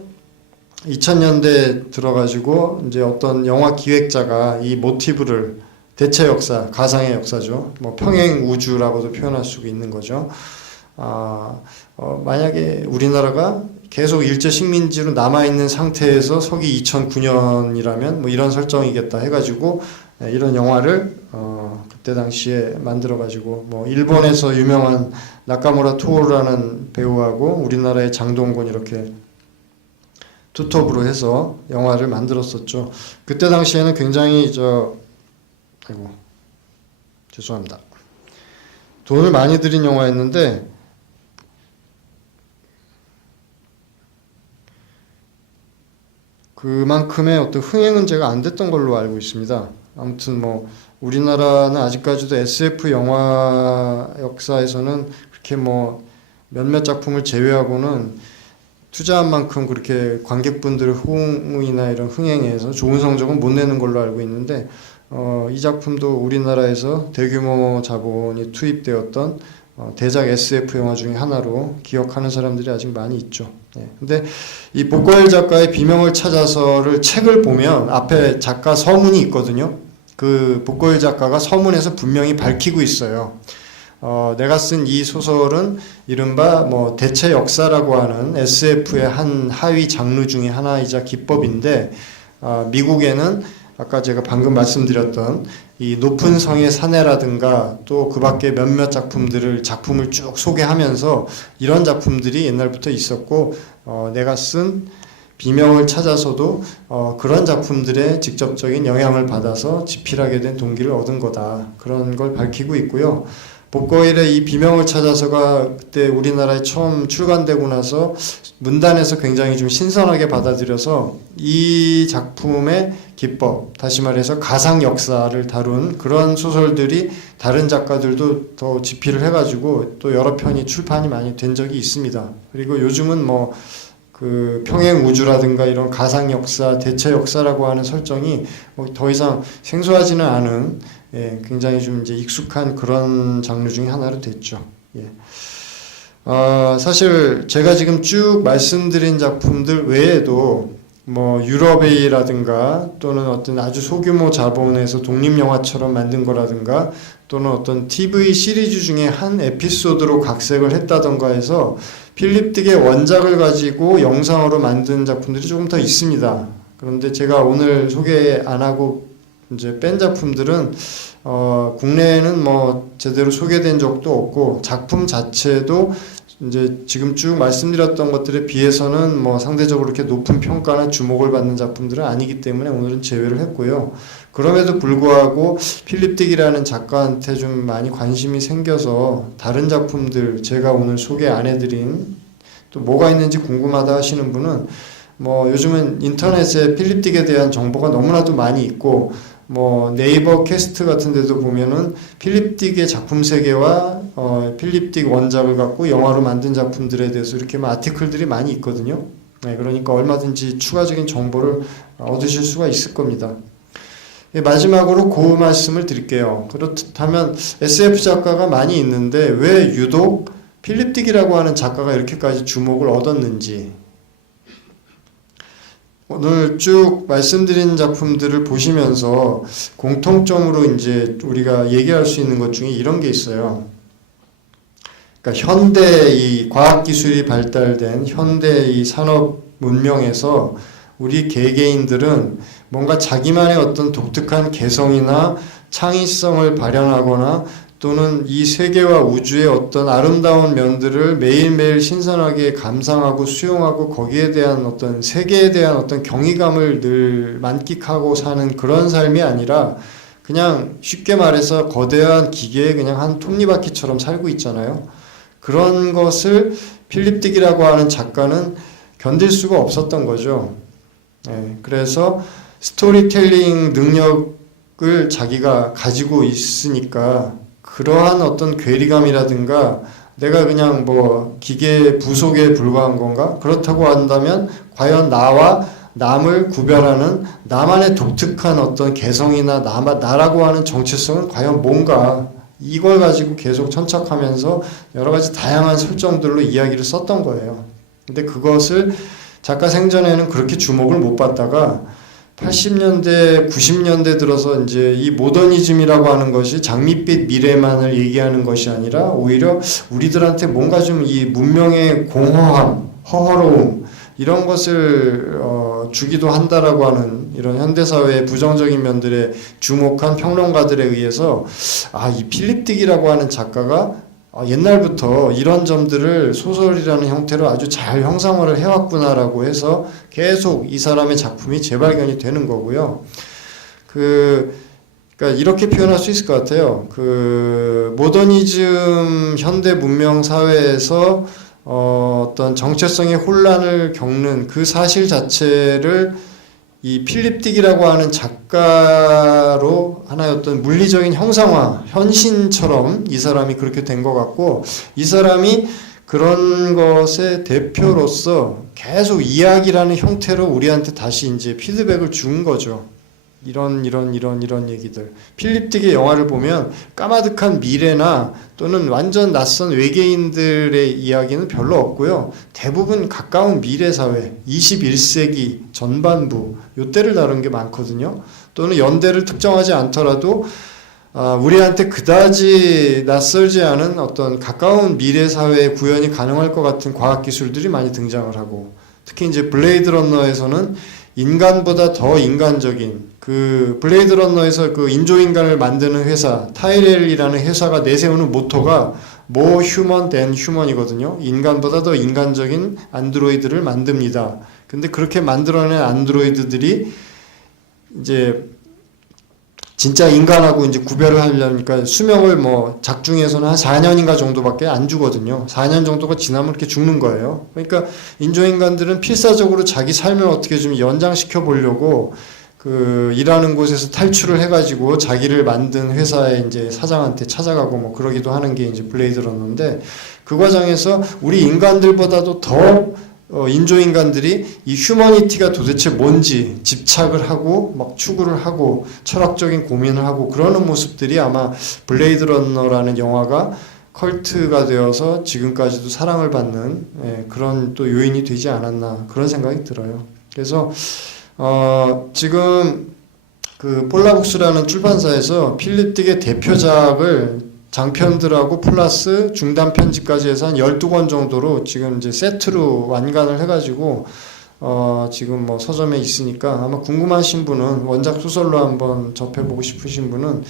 2000년대 들어가지고 이제 어떤 영화 기획자가 이 모티브를, 대체 역사, 가상의 역사죠. 뭐 평행 우주라고도 표현할 수 있는 거죠. 만약에 우리나라가 계속 일제 식민지로 남아있는 상태에서 서기 2009년이라면 뭐 이런 설정이겠다 해가지고 이런 영화를 그때 당시에 만들어가지고 뭐 일본에서 유명한 나카무라 토오루라는 배우하고 우리나라의 장동건 이렇게 투톱으로 해서 영화를 만들었었죠. 그때 당시에는 굉장히 아이고, 죄송합니다. 돈을 많이 들인 영화였는데, 그만큼의 어떤 흥행은 제가 안 됐던 걸로 알고 있습니다. 아무튼 뭐 우리나라는 아직까지도 SF 영화 역사에서는 그렇게 뭐 몇몇 작품을 제외하고는 투자한 만큼 그렇게 관객분들의 호응이나 이런 흥행에서 좋은 성적은 못 내는 걸로 알고 있는데, 이 작품도 우리나라에서 대규모 자본이 투입되었던 대작 SF 영화 중에 하나로 기억하는 사람들이 아직 많이 있죠. 근데 이 복거일 작가의 비명을 찾아서를 책을 보면 앞에 작가 서문이 있거든요. 그 복거일 작가가 서문에서 분명히 밝히고 있어요. 내가 쓴 이 소설은 이른바 뭐 대체 역사라고 하는 SF의 한 하위 장르 중에 하나이자 기법인데, 미국에는 아까 제가 방금 말씀드렸던 이 높은 성의 사내라든가 또 그 밖에 몇몇 작품을 쭉 소개하면서 이런 작품들이 옛날부터 있었고, 내가 쓴 비명을 찾아서도 그런 작품들의 직접적인 영향을 받아서 집필하게 된 동기를 얻은 거다. 그런 걸 밝히고 있고요. 복고일의 이 비명을 찾아서가 그때 우리나라에 처음 출간되고 나서 문단에서 굉장히 좀 신선하게 받아들여서 이 작품의 기법, 다시 말해서 가상 역사를 다룬 그런 소설들이 다른 작가들도 더 집필을 해가지고 또 여러 편이 출판이 많이 된 적이 있습니다. 그리고 요즘은 뭐 그 평행 우주라든가 이런 가상 역사, 대체 역사라고 하는 설정이 뭐 더 이상 생소하지는 않은, 예, 굉장히 좀 이제 익숙한 그런 장르 중에 하나로 됐죠. 예. 사실 제가 지금 쭉 말씀드린 작품들 외에도 뭐 유럽에이라든가 또는 어떤 아주 소규모 자본에서 독립영화처럼 만든 거라든가 또는 어떤 TV 시리즈 중에 한 에피소드로 각색을 했다던가 해서 필립 딕의 원작을 가지고 영상으로 만든 작품들이 조금 더 있습니다. 그런데 제가 오늘 소개 안 하고 이제 뺀 작품들은 국내에는 뭐 제대로 소개된 적도 없고 작품 자체도 이제 지금 쭉 말씀드렸던 것들에 비해서는 뭐 상대적으로 이렇게 높은 평가나 주목을 받는 작품들은 아니기 때문에 오늘은 제외를 했고요. 그럼에도 불구하고 필립 딕이라는 작가한테 좀 많이 관심이 생겨서 다른 작품들 제가 오늘 소개 안 해드린 또 뭐가 있는지 궁금하다 하시는 분은 뭐 요즘은 인터넷에 필립 딕에 대한 정보가 너무나도 많이 있고 뭐 네이버 캐스트 같은 데도 보면은 필립 딕의 작품 세계와 필립 딕 원작을 갖고 영화로 만든 작품들에 대해서 이렇게 아티클들이 많이 있거든요. 네, 그러니까 얼마든지 추가적인 정보를 얻으실 수가 있을 겁니다. 예, 마지막으로 그 말씀을 드릴게요. 그렇다면 SF 작가가 많이 있는데 왜 유독 필립 딕이라고 하는 작가가 이렇게까지 주목을 얻었는지, 오늘 쭉 말씀드린 작품들을 보시면서 공통점으로 이제 우리가 얘기할 수 있는 것 중에 이런 게 있어요. 그러니까 현대 이 과학기술이 발달된 현대 이 산업 문명에서 우리 개개인들은 뭔가 자기만의 어떤 독특한 개성이나 창의성을 발현하거나 또는 이 세계와 우주의 어떤 아름다운 면들을 매일매일 신선하게 감상하고 수용하고 거기에 대한 어떤 세계에 대한 어떤 경이감을 늘 만끽하고 사는 그런 삶이 아니라 그냥 쉽게 말해서 거대한 기계에 그냥 한 톱니바퀴처럼 살고 있잖아요. 그런 것을 필립 딕이라고 하는 작가는 견딜 수가 없었던 거죠. 네, 그래서 스토리텔링 능력을 자기가 가지고 있으니까 그러한 어떤 괴리감이라든가 내가 그냥 뭐 기계 부속에 불과한 건가? 그렇다고 한다면 과연 나와 남을 구별하는 나만의 독특한 어떤 개성이나 나라고 하는 정체성은 과연 뭔가? 이걸 가지고 계속 천착하면서 여러 가지 다양한 설정들로 이야기를 썼던 거예요. 근데 그것을 작가 생전에는 그렇게 주목을 못 받다가 80년대, 90년대 들어서 이제 이 모더니즘이라고 하는 것이 장밋빛 미래만을 얘기하는 것이 아니라 오히려 우리들한테 뭔가 좀 이 문명의 공허함, 허허로움 이런 것을 주기도 한다라고 하는 이런 현대사회의 부정적인 면들에 주목한 평론가들에 의해서 이 필립 딕이라고 하는 작가가 옛날부터 이런 점들을 소설이라는 형태로 아주 잘 형상화를 해왔구나라고 해서 계속 이 사람의 작품이 재발견이 되는 거고요. 그러니까 이렇게 표현할 수 있을 것 같아요. 모더니즘 현대 문명 사회에서 어떤 정체성의 혼란을 겪는 그 사실 자체를 이 필립 딕이라고 하는 작가로 하나의 어떤 물리적인 형상화, 현신처럼 이 사람이 그렇게 된 것 같고, 이 사람이 그런 것의 대표로서 계속 이야기라는 형태로 우리한테 다시 이제 피드백을 준 거죠. 이런 얘기들. 필립 딕의 영화를 보면 까마득한 미래나 또는 완전 낯선 외계인들의 이야기는 별로 없고요. 대부분 가까운 미래 사회, 21세기 전반부, 요때를 다룬 게 많거든요. 또는 연대를 특정하지 않더라도 우리한테 그다지 낯설지 않은 어떤 가까운 미래 사회의 구현이 가능할 것 같은 과학 기술들이 많이 등장을 하고, 특히 이제 블레이드 러너에서는 인간보다 더 인간적인 블레이드 러너에서 인조인간을 만드는 회사 타이렐이라는 회사가 내세우는 모토가 more human than human이거든요. 인간보다 더 인간적인 안드로이드를 만듭니다. 근데 그렇게 만들어낸 안드로이드들이 이제 진짜 인간하고 이제 구별을 하려니까 수명을 뭐 작중에서는 한 4년인가 정도밖에 안 주거든요. 4년 정도가 지나면 이렇게 죽는 거예요. 그러니까 인조인간들은 필사적으로 자기 삶을 어떻게 좀 연장시켜 보려고 그 일하는 곳에서 탈출을 해가지고 자기를 만든 회사의 이제 사장한테 찾아가고 뭐 그러기도 하는 게 이제 블레이드 러너인데, 그 과정에서 우리 인간들보다도 더 인조인간들이 이 휴머니티가 도대체 뭔지 집착을 하고 막 추구를 하고 철학적인 고민을 하고 그러는 모습들이 아마 블레이드 러너라는 영화가 컬트가 되어서 지금까지도 사랑을 받는 그런 또 요인이 되지 않았나, 그런 생각이 들어요. 그래서 지금 그 폴라북스라는 출판사에서 필립 딕의 대표작을 장편들하고 플러스 중단 편집까지 해서 한 12권 정도로 지금 이제 세트로 완간을 해가지고 지금 뭐 서점에 있으니까 아마 궁금하신 분은, 원작 소설로 한번 접해보고 싶으신 분은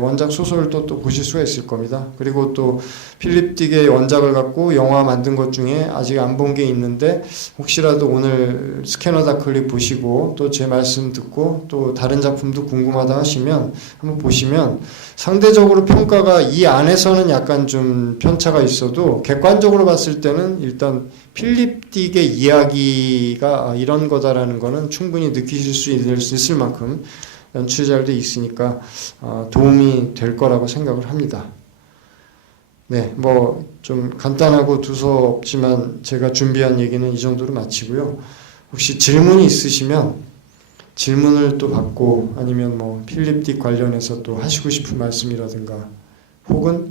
원작 소설도 또 보실 수가 있을 겁니다. 그리고 또 필립 딕의 원작을 갖고 영화 만든 것 중에 아직 안 본 게 있는데, 혹시라도 오늘 스캐너 다클립 보시고 또 제 말씀 듣고 또 다른 작품도 궁금하다 하시면 한번 보시면, 상대적으로 평가가 이 안에서는 약간 좀 편차가 있어도 객관적으로 봤을 때는 일단 필립 딕의 이야기가 이런 거다라는 거는 충분히 느끼실 수 있을 만큼 연출이 잘 돼 있으니까 도움이 될 거라고 생각을 합니다. 네, 뭐 좀 간단하고 두서없지만 제가 준비한 얘기는 이 정도로 마치고요. 혹시 질문이 있으시면 질문을 또 받고, 아니면 뭐 필립 딕 관련해서 또 하시고 싶은 말씀이라든가, 혹은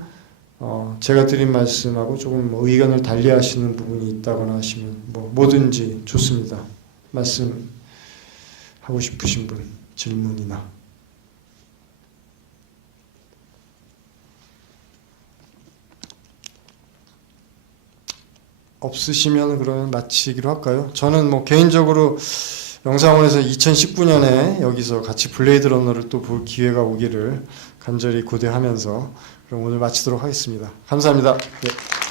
제가 드린 말씀하고 조금 뭐 의견을 달리하시는 부분이 있다거나 하시면 뭐 뭐든지 좋습니다. 말씀하고 싶으신 분, 질문이나. 없으시면 그러면 마치기로 할까요? 저는 뭐 개인적으로 영상원에서 2019년에 여기서 같이 블레이드 러너를 또 볼 기회가 오기를 간절히 고대하면서 그럼 오늘 마치도록 하겠습니다. 감사합니다. 네.